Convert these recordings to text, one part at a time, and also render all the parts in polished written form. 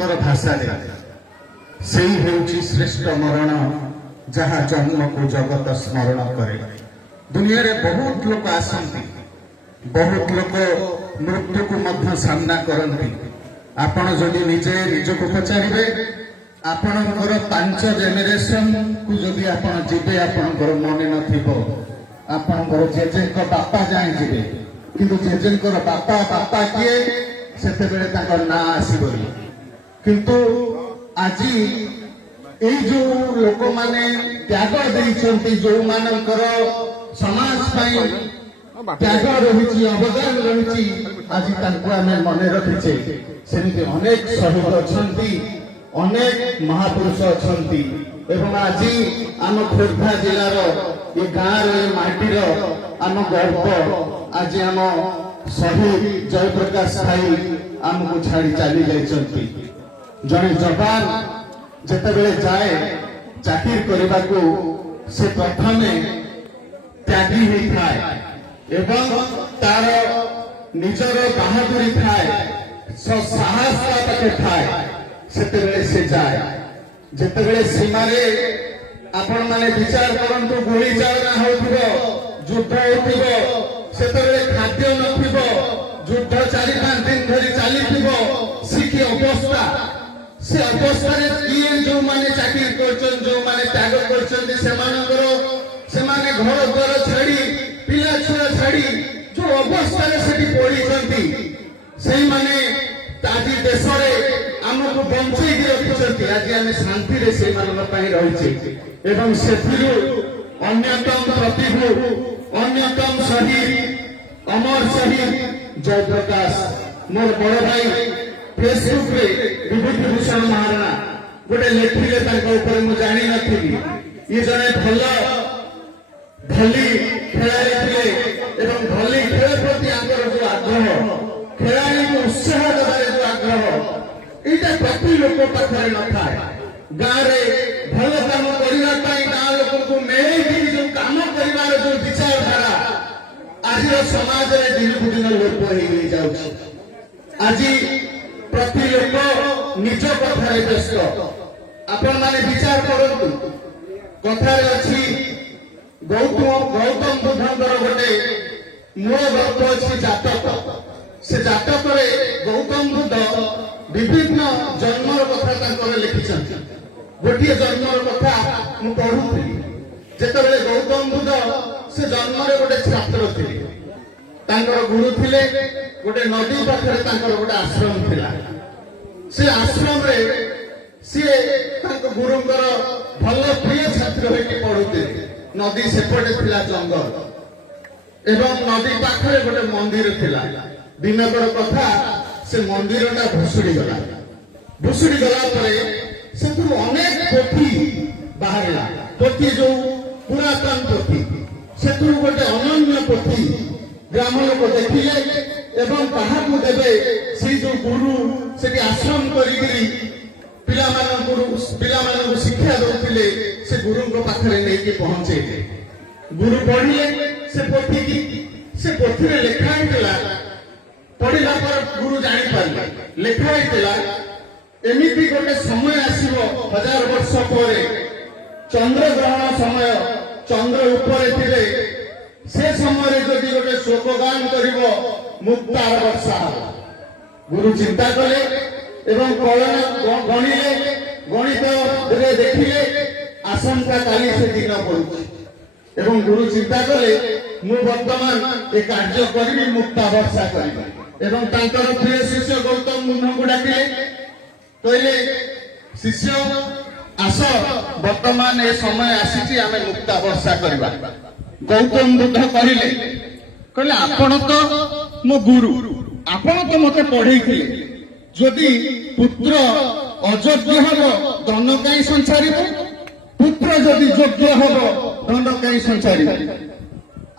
भाषा से ही श्रेष्ठ मरण जहाँ जन्म को जगत स्मरण करे। दुनिया रे बहुत लोग आसंती, बहुत लोग मृत्यु को मध्य सामना करती। आपण जदि निजे निजको पचारे आपणकर 5 जेनेरेशन को जदि आपण जीवे आपणकर मन नथिबो आपणकर जेजेंक बापा जाए जीवे किंतु जेजेंकर बापा बापा किए सेते बेले ताकर ना आसीबो। किंतु आज ये जो लोक माने त्याग देइछन्ति जो मानकर समाज पाई त्याग रही अवदान रही आज तांको आमे मने रखिछे। सेमिति अनेक शहीद अछन्ति, अनेक महापुरुष अछन्ति एवं आज आम खोर्धा जिलार ये गाँव रे माटीर आम गर्व आज आम शहीद जयप्रकाश भाई आमको छाड़ी चली जाइछन्ति। जने जवान जेतेबेले जाए चाकरी करने को से प्रथमे त्यागी ही थाए एवं तार निजर बहादुरी थाए साहस पाखे थाए सेतेबेले से जाए। जेतेबेले सीमारे आपण माने विचार करंतु गोली चालना होथिबो युद्ध होथिबो सेतेबेले खाद्य नथिबो युद्ध 4-5 दिन धरी चलीथिबो सिखी अवस्था से अवस्था किए जो माने चाकरी करछन जो माने त्याग करछन से माने घर द्वार छाड़ी पिला छुआ छाड़ी जो अवस्था से पड़ी से माने आज देश में आमको बंचई रखिंट। आज आम शांति से रही एवं से अन्यतम प्रतिभू अन्यतम शहीद अमर शहीद जयप्रकाश मोर बड़ भाई फेसबुक रे विभूतिभूषण महाराणा गोटे लेखिले मुझे जानी नी ये जड़े भल भली खेलाड़ी थे एवं भली खेल प्रति आगर जो आग्रह खेलाड़ी को उत्साह देवार जो आग्रह यहाँ प्रति लोक पाखे न था। गाँव में भल कम करने गाँव लोक को मिलैकि जो कम कर जो विचारधारा आज समाज में दिन दिन लोप हो जाऊँ। आज प्रति लोक निज कथार व्यस्त आपण माने विचार करतु कथार अच्छी गौतम बुद्धंकर गोटे मूल ग्रंथ अच्छी जातक से जातक गौतम बुद्ध विभिन्न जन्मर कथा लिखिं। गोटे जन्मर कथा मु पढ़ुली जिते गौतम बुद्ध से जन्म गोटे छात्र थे गुरु थे गोटे नदी पाखे गोटे आश्रम थिला से आश्रम रे सी गुरुंकर भल प्रिय छात्र होकर पढ़ुते। नदी सेपटे थिला जंगल एवं नदी पाखे गोटे मंदिर थिला। दिनकर कथा से मंदिर टा भुसुड़ी गला से अनेक पोथी बाहर पोथी जो पुरातन पोथी से गोटे अनन्य पोथी ग्राम लोक देखिले एवं कहाकू देवे से जो गुरु से आश्रम करी पिला शिक्षा दौले से गुरु पाखे नहीं पहुंचे। गुरु पढ़िले से पोथी लिखाई पढ़ला पर गुरु जापारे लिखाई एमती गोटे समय आसो 1000 वर्ष पर चंद्र ग्रहण समय चंद्र उपर थे से समय जदि गोटे शोकगान कर मुक्तार वर्षा गुरु चिंता कले एवं गणिले गणित देखिले आशंका काली से दिन पड़ू एवं गुरु चिंता कले मु वर्तमान ये कार्य करी मुक्ता वर्षा करी एवं तांकर प्रिय शिष्य गौतम बुद्ध को डाकिले कहले शिष्य आस वर्तमान ये समय आसी आम मुक्ता वर्षा करवा। गौतम बुद्ध कहले आपण तो मो गुरु आपण तो मते पढ़े जदि पुत्र अयोग्य हम दंड कहीं संसारिब पुत्र जदि योग्य हम दंड कहीं संसारिब।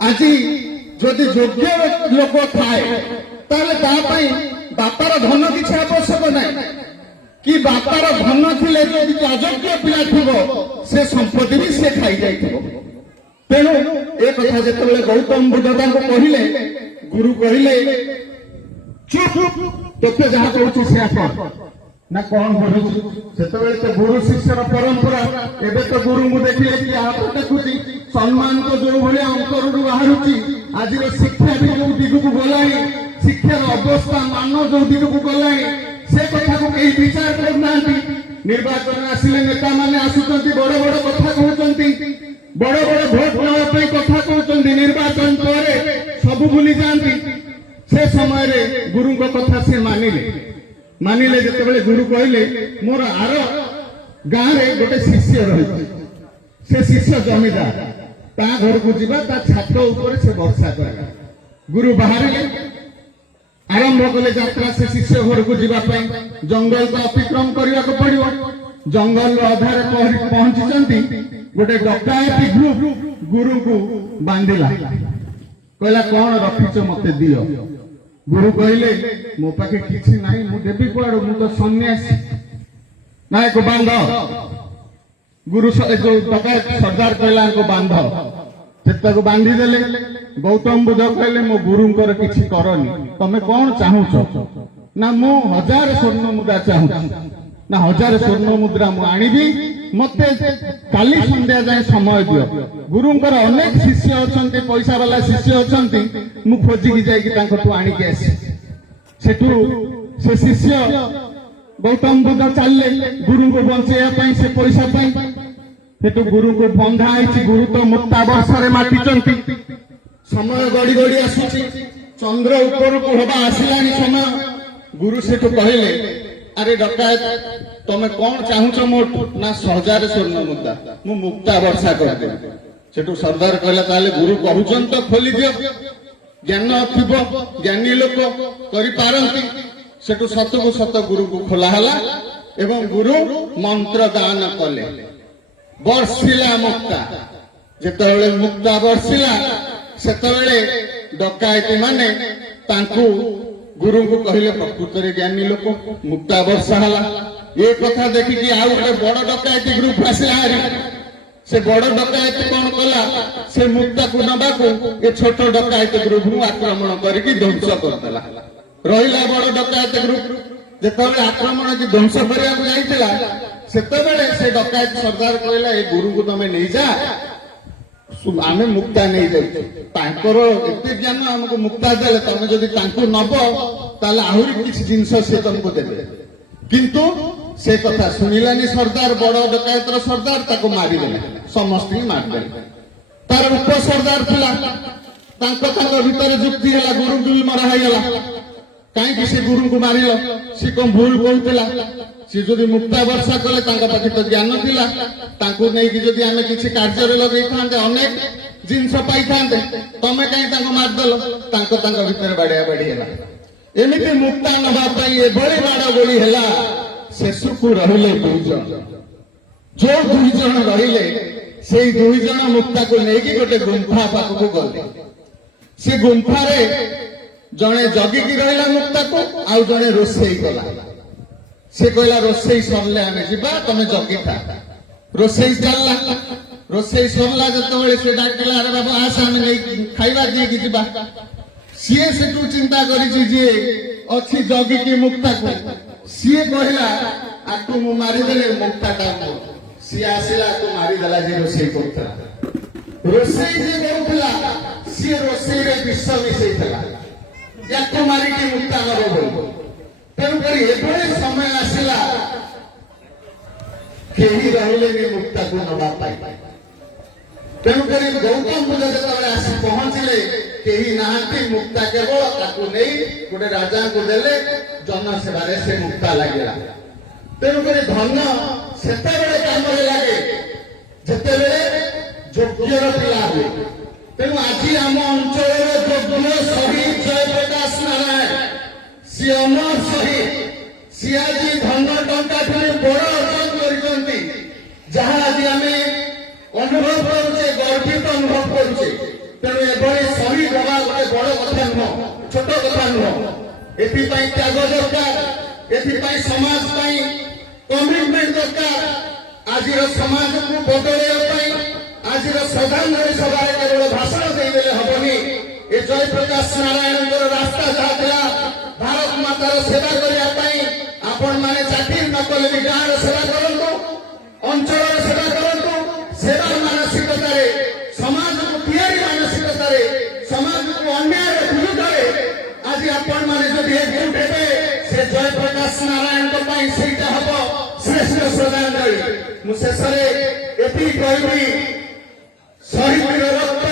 आज जदि योग्य लोक थाए ताले बापार धन किसी आवश्यक ना कि बापार धन थिले जदि अयोग्य पिला थो से संपत्ति भी से खाई जाइथिबो। तेणु एक कथा जिते गौतम बुद्ध कहले गुरु कहले चुप तोते जहाँ कहूँ से ना कौन बढ़ुची से तो गुरु शिष्यर परंपरा एवं तो गुरु को देखिए कि आप देखुची सम्मान तो जो भाई अंतर बाहर आज शिक्षा भी जो दिग को गला शिक्षार अवस्था मान जो दिग को गला से कथा को कहीं विचार करना निर्वाचन आसिले नेता मैंने आसुंच बड़ बड़ कथा कहते बड़ बड़ भोट नापी कथा कहते निर्वाचन पर सब भूली जाती से समय गुरु कथा से मानिले जिते गुरु कहले मोर आर गाँव में गोटे शिष्य रही से शिष्य जमीदार ता घर को जीवा ता छात ऊपर से वर्षा करा गुरु बाहर आरंभ कले यात्रा से शिष्य घर को जीवाई जंगल तो अतिक्रम करने को पड़ो जंगल अधारे पहुंची गोटे डकायती ग्रुप गुरु को बांधिला कहला कौन रखीच मत दियो गुरु कहले मो पाखे किसी नहीं मु देवी कुआड़ मु तो सन्यासी ना को बांध गुरु जो डकायत सरदार कहला को बांध से बांधी देले गौतम बुद्ध कहले मो गुरुंकर किछि करनी तमे कौन चाहूच ना मु 1000 स्वर्ण मुद्रा चाहू ना 1000 स्वर्ण मुद्रा मु आनिबी मते काली संध्या जाए समय दियो गुरुंकर अनेक शिष्य अछंती पैसा वाला शिष्य अछंती मु खोजी की जाई कि तांको तू आनी के आसी सेठू से शिष्य गौतम बुद्ध चलले गुरु को बंचेया पई से पैसा पई सेठू गुरु को बंधा आइछि गुरु तो मुक्ता वर्षरे माटिचंती समय गड़ी गड़ी आसुची चंद्र ऊपर को हवा आसिलानी समय गुरु सेठू कहले अरे डकायत तमे कौन चाहूच मोट ना 1000 स्वर्ण मुद्रा मु मुक्ता वर्षा कर दे सेठू सरदार कहला ताले गुरु कहउचन तो खोली दियो ज्ञान थिबो ज्ञानी लोक करि पारंती सेठू सत को सत गुरु को खोला हला एवं गुरु मंत्र दान कले वर्षिला मुक्ता जेतेबेले मुक्ता वर्षिला सेतेबेले डकायती माने तांकू गुरु को कहले प्रकृत रे ज्ञानी लोक मुक्ता वर्षा हला ये कथा देखी कि आउ गोटे बड़ डकायती ग्रुप आसिला हारी से बड़ डकायती कौन कला से मुक्ता को नबा को ये छोट डकायती ग्रुप को आक्रमण करके ध्वंस करदेला रहिला बड़ डकायती ग्रुप जेतेबेले आक्रमण की ध्वंस करिया को जाइतिला सेतेबेले से डकायत सरदार कहला ए गुरु को तमे नै जा आमे मुक्ता नहीं जाइए तांकर एते ज्ञान हमको मुक्ता देले तमे जदि तांको नब ताले आहुरी किछि जिंस से तुमको देबे किंतु से कथा सुनिलानी सरदार बड़ डकायतर सरदार ताको मारी देले समस्त ही मार देले तार उप सरदार थिला तांको भीतर जुक्ति हला गुरु भी मरा है गला कहीं से गुरु को मारिल सी कौन भूल कहूला सी जदि मुक्ता वर्षा कले तांका पाखे तो ज्ञान थिला तांको नै कि जदि आमे किछि कार्य रे लगै थांते अनेक जिंस पाई थांते तमे कहीं तांको मार देलो तांको भीतर बाड़िया बाड़ी हला एमिति मुक्ता नबा पई ए बड़ी बाड़ गोली हला शेषु को रहिले दुईजन जो दुईजन रहिले सेई दुईजन मुक्ता को नै कि गोटे गुंफा पाख को गले से गुंफा रे जणे जगी की रहिला मुक्ता को आउ जणे रोसेई कला से कहला रोसेई सरले आमे जिबा तमे जगी था रोसेई चलला रोसेई सरला जतबेले से डाकला अरे बाबा आस आमे नै खाइबा दिए की जिबा सीए से तू चिंता करी जे अछि जगी की मुक्ता को सीए कहला आकु मु मारी देले मुक्ता ता सीए आसिला को मारी देला जे रोसेई करता रोसेई जे करथला सीए रोसेई रे विष मिसैथला याको मारी की मुक्ता करो बोल तेणुकरी एभଳି समय आसिला केही रहिले मुक्ता को नबा पाई तेणुकरी गौतम बुद्ध जेतेबेले आसी पहुंचले केही नाहांती मुक्ता केवल ताकू नै गोटे राजा को देले जनसेवा रे से मुक्ता लागिला तेणुकरी धन सेतेबेले काम रे लागे जेतेबेले योग्यर पिला हुए तेणु आज आम अंचल योग्य शहीद जयप्रकाश नारायण सी अमर शहीद सी आज धन टंका बड़ अर्जन कर जहाँ आज आम अनुभव करुचे गर्वित अनुभव करुचे तेणु एभली शहीद हवा गोटे बड़ कथा नुह छोट कथा नुह एपाई त्याग दरकार एपाई समाज कमिटमेंट दरकार आज समाज को बदलवाई आज श्रद्धांजलि सभा केवल भाषण देदेले हबनी ए जयप्रकाश नारायण रास्ता जहाँ भारत मातार सेवा करने आपण माने चाकरी न कले भी गाँव सेवा करंतु अंचल सेवा करंतु सेवा मानसिकता समाज को तैयारी मानसिकता समाज को अन्याय विरुद्ध आज आपण माने जदि एकजुट हेबे से जयप्रकाश नारायण को पाई सेटा हबो श्रेष्ठ श्रद्धांजलि मु शेषरे एति कहबी शहीद रक्त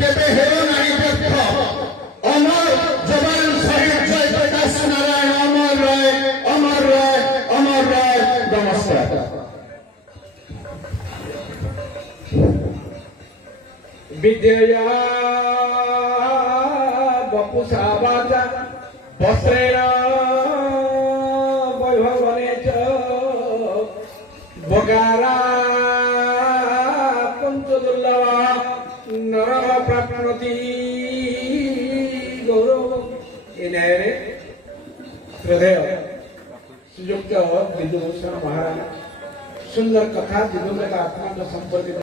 केबे हेरो नाही व्यर्थ अमर जवान शहीद जयप्रकाश नारायण अमर रहे अमर रहे अमर रहे। नमस्कार। विद्यया वपुषा वाचा वस्त्रेण वैभवने च बगारा पंचदुर्लभा नर प्राप्नोति गौरव। ये न्याय श्रद्धेय श्रीयुक्त विदुभूषण महाराज सुंदर कथा दिवंगत आत्मा संपर्कित